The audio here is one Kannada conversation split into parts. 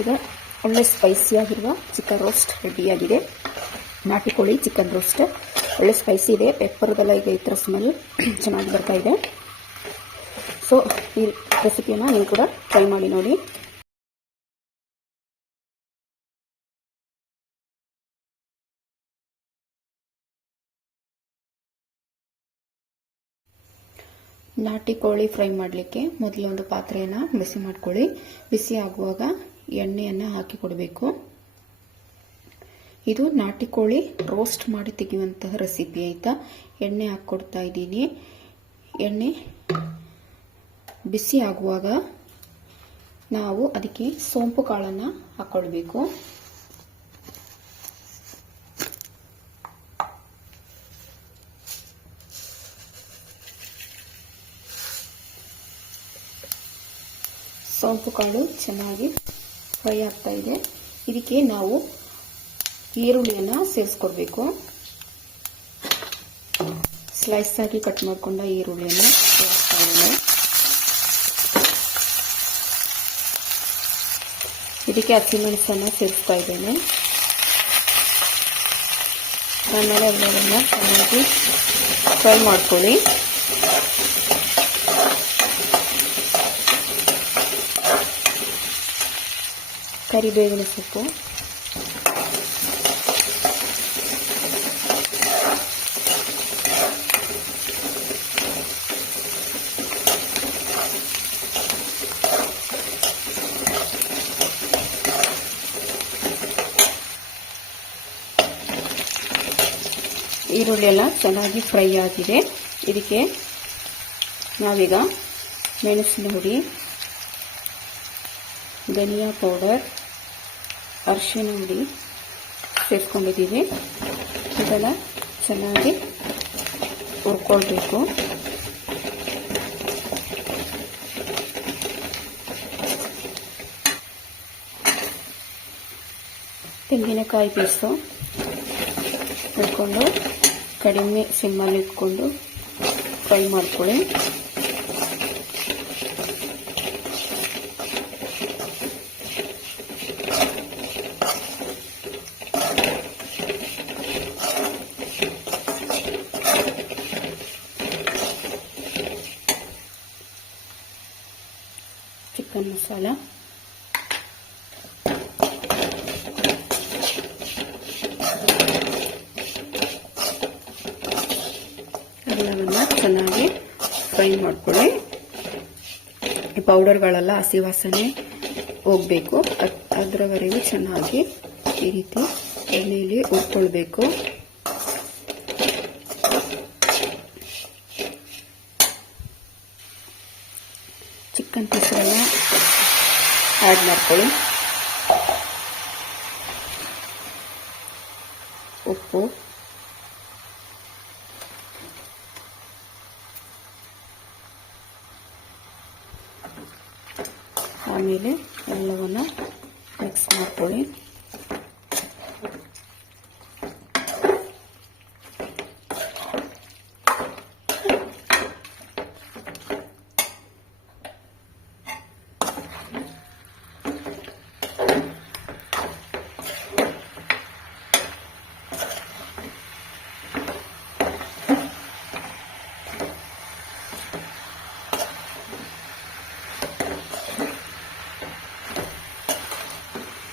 ಈಗ ಒಳ್ಳೆ ಸ್ಪೈಸಿಯಾಗಿರುವ ಚಿಕನ್ ರೋಸ್ಟ್ ರೆಡಿಯಾಗಿದೆ ನಾಟಿ ಕೋಳಿ ಚಿಕನ್ ರೋಸ್ಟ್ ಒಳ್ಳೆ ಸ್ಪೈಸಿ ಇದೆ. ಪೆಪ್ಪರ್ದೆಲ್ಲ ಈಗ ಈ ಥರ ಸ್ಮೆಲ್ ಚೆನ್ನಾಗಿ ಬರ್ತಾ ಇದೆ. ಸೊ ಈ ರೆಸಿಪಿಯನ್ನು ನೀವು ಕೂಡ ಟ್ರೈ ಮಾಡಿ ನೋಡಿ. ನಾಟಿ ಕೋಳಿ ಫ್ರೈ ಮಾಡಲಿಕ್ಕೆ ಮೊದಲು ಒಂದು ಪಾತ್ರೆಯನ್ನು ಬಿಸಿ ಮಾಡ್ಕೊಳ್ಳಿ. ಬಿಸಿ ಆಗುವಾಗ ಎಣ್ಣೆಯನ್ನು ಹಾಕಿ ಕೊಡಬೇಕು. ಇದು ನಾಟಿ ಕೋಳಿ ರೋಸ್ಟ್ ಮಾಡಿ ತೆಗೆಯುವಂತಹ ರೆಸಿಪಿ ಆಯಿತಾ? ಎಣ್ಣೆ ಹಾಕ್ಕೊಡ್ತಾ ಇದ್ದೀನಿ. ಎಣ್ಣೆ ಬಿಸಿ ಆಗುವಾಗ ನಾವು ಅದಕ್ಕೆ ಸೋಂಪು ಕಾಳನ್ನು ಹಾಕ್ಕೊಳ್ಬೇಕು ಸೋಂಪು ಕಾಳು ಚೆನ್ನಾಗಿ ಫ್ರೈ ಆಗ್ತಾ ಇದೆ. ಇದಕ್ಕೆ ನಾವು ಈರುಳ್ಳಿಯನ್ನು ಸೇರಿಸ್ಕೊಡ್ಬೇಕು. ಸ್ಲೈಸ್ ಆಗಿ ಕಟ್ ಮಾಡಿಕೊಂಡ ಈರುಳ್ಳಿಯನ್ನು ಸೇರಿಸ್ತಾ ಇದ್ದೇನೆ. ಇದಕ್ಕೆ ಹಸಿಮೆಣಸನ್ನು ಸೇರಿಸ್ತಾ ಇದ್ದೇನೆ. ಆಮೇಲೆ ಅದನ್ನು ಚೆನ್ನಾಗಿ ಫ್ರೈ ಮಾಡ್ಕೊಳ್ಳಿ. ಕರಿಬೇವಿನ ಸೊಪ್ಪು. ಈರುಳ್ಳಿ ಎಲ್ಲ ಚೆನ್ನಾಗಿ ಫ್ರೈ ಆಗಿದೆ. ಇದಕ್ಕೆ ನಾವೀಗ ಮೆಣಸಿನ ಹುಡಿ ಧನಿಯಾ ಪೌಡರ್ ಅರಿಶಿನ ಹುಡಿ ಸೇರಿಸ್ಕೊಂಡಿದ್ದೀವಿ ಇದೆಲ್ಲ ಚೆನ್ನಾಗಿ ಹುರ್ಕೊಳ್ಬೇಕು. ತೆಂಗಿನಕಾಯಿ ಪೀಸು ಇಟ್ಕೊಂಡು ಕಡಿಮೆ ಸಿಮ್ಮಲ್ಲಿ ಇಟ್ಕೊಂಡು ಫ್ರೈ ಮಾಡ್ಕೊಳ್ಳಿ. ಚಿಕನ್ ಮಸಾಲ. ಎಲ್ಲವನ್ನ ಚೆನ್ನಾಗಿ ಫ್ರೈ ಮಾಡ್ಕೊಳ್ಳಿ. ಈ ಪೌಡರ್ಗಳೆಲ್ಲ ಹಸಿ ವಾಸನೆ ಹೋಗಬೇಕು. ಅದರವರೆಗೂ ಚೆನ್ನಾಗಿ ಈ ರೀತಿ ಎಣ್ಣೆಯಲ್ಲಿ ಹುರ್ಕೊಳ್ಬೇಕು. ಚಿಕನ್ ಪೀಸ್ಗಳನ್ನ ಆ್ಯಡ್ ಮಾಡ್ಕೊಳ್ಳಿ. ಉಪ್ಪು. ಆಮೇಲೆ ಎಲ್ಲವನ್ನು ಮಿಕ್ಸ್ ಮಾಡ್ಕೊಳ್ಳಿ.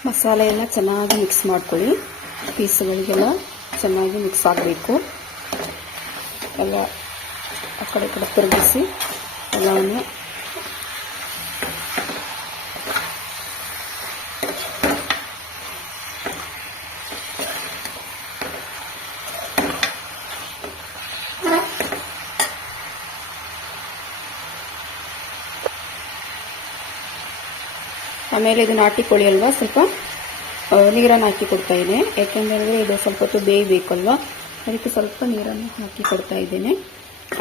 ಮಸಾಲೆ ಎಲ್ಲ ಚೆನ್ನಾಗಿ ಮಿಕ್ಸ್ ಮಾಡ್ಕೊಳ್ಳಿ. ಪೀಸ್ಗಳಿಗೆಲ್ಲ ಚೆನ್ನಾಗಿ ಮಿಕ್ಸ್ ಆಗಬೇಕು. ಎಲ್ಲ ಆ ಕಡೆ ಕಡೆ ತಿರುಗಿಸಿ ಎಲ್ಲವನ್ನು ಆಮೇಲೆ ಇದು ನಾಟಿ ಕೋಳಿ ಅಲ್ವಾ? ಸ್ವಲ್ಪ ನೀರನ್ನು ಹಾಕಿ ಕೊಡ್ತಾ ಇದ್ದೇನೆ ಯಾಕೆಂದರೆ ಇದು ಸ್ವಲ್ಪ ಹೊತ್ತು ಬೇಯಬೇಕಲ್ವಾ? ಅದಕ್ಕೆ ಸ್ವಲ್ಪ ನೀರನ್ನು ಹಾಕಿ ಕೊಡ್ತಾ ಇದ್ದೇನೆ.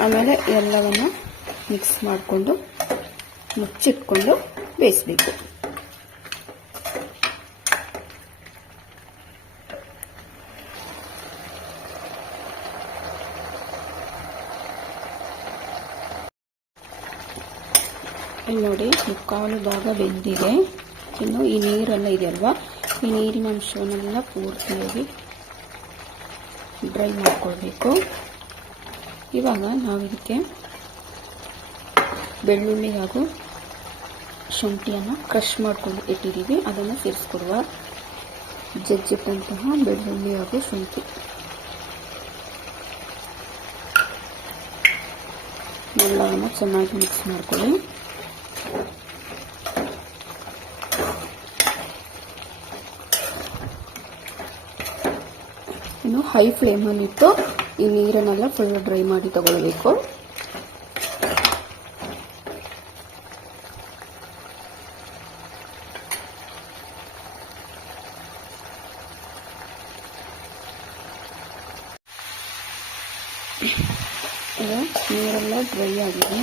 ಆಮೇಲೆ ಎಲ್ಲವನ್ನು ಮಿಕ್ಸ್ ಮಾಡಿಕೊಂಡು, ಮುಚ್ಚಿಟ್ಕೊಂಡು ಬೇಯಿಸಬೇಕು. ಇಲ್ಲಿ ನೋಡಿ, ಮುಕ್ಕಾಲು ಭಾಗ ಬೆಂದಿದೆ. ಇನ್ನು ಈ ನೀರೆಲ್ಲ ಇದೆಯಲ್ವಾ? ಈ ನೀರಿನ ಅಂಶವನ್ನೆಲ್ಲ ಪೂರ್ತಿಯಾಗಿ ಡ್ರೈ ಮಾಡ್ಕೊಳ್ಬೇಕು. ಇವಾಗ ನಾವು ಇದಕ್ಕೆ ಬೆಳ್ಳುಳ್ಳಿ ಹಾಗೂ ಶುಂಠಿಯನ್ನು ಕ್ರಷ್ ಮಾಡ್ಕೊಂಡು ಇಟ್ಟಿದ್ದೀವಿ ಅದನ್ನು ಸೇರಿಸ್ಕೊಡುವ ಜಜ್ಜಿಟ್ಟಂತಹ ಬೆಳ್ಳುಳ್ಳಿ ಹಾಗೂ ಶುಂಠಿ. ಎಲ್ಲವನ್ನು ಚೆನ್ನಾಗಿ ಮಿಕ್ಸ್ ಮಾಡ್ಕೊಳ್ಳಿ. ಇನ್ನು ಹೈ ಫ್ಲೇಮಲ್ಲಿಟ್ಟು ಈ ನೀರನ್ನೆಲ್ಲ ಫುಲ್ ಡ್ರೈ ಮಾಡಿ ತಗೊಳ್ಬೇಕು. ನೀರೆಲ್ಲ ಡ್ರೈ ಆಗಿದೆ.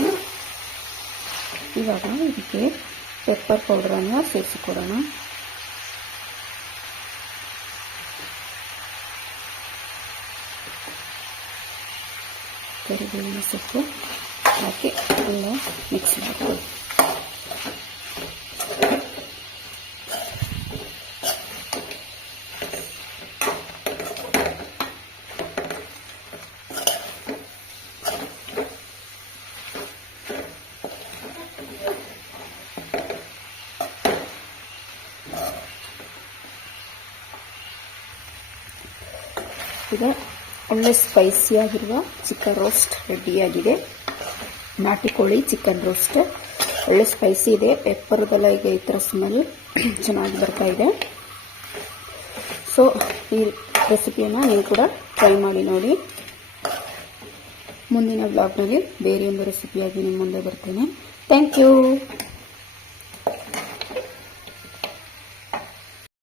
ಇವಾಗ ಇದಕ್ಕೆ ಪೆಪ್ಪರ್ ಪೌಡ್ರನ್ನು ಸೇರಿಸಿಕೊಡೋಣ. ಕರಿಬೇವಿನ ಸೊಪ್ಪು ಹಾಕಿ ಎಲ್ಲ ಮಿಕ್ಸ್ ಮಾಡ್ಕೊಳ್ಳಿ ಈಗ ಒಳ್ಳೆ ಸ್ಪೈಸಿಯಾಗಿರುವ ಚಿಕನ್ ರೋಸ್ಟ್ ರೆಡಿಯಾಗಿದೆ ನಾಟಿ ಕೋಳಿ ಚಿಕನ್ ರೋಸ್ಟ್ ಒಳ್ಳೆ ಸ್ಪೈಸಿ ಇದೆ. ಪೆಪ್ಪರ್ದೆಲ್ಲ ಈಗ ಈ ಥರ ಸ್ಮೆಲ್ ಚೆನ್ನಾಗಿ ಬರ್ತಾ ಇದೆ. ಸೊ ಈ ರೆಸಿಪಿಯನ್ನು ನೀವು ಕೂಡ ಟ್ರೈ ಮಾಡಿ ನೋಡಿ. ಮುಂದಿನ ಬ್ಲಾಗ್ನಲ್ಲಿ ಬೇರೆ ಒಂದು ರೆಸಿಪಿಯಾಗಿ ನಿಮ್ಮ ಮುಂದೆ ಬರ್ತೇನೆ. Thank you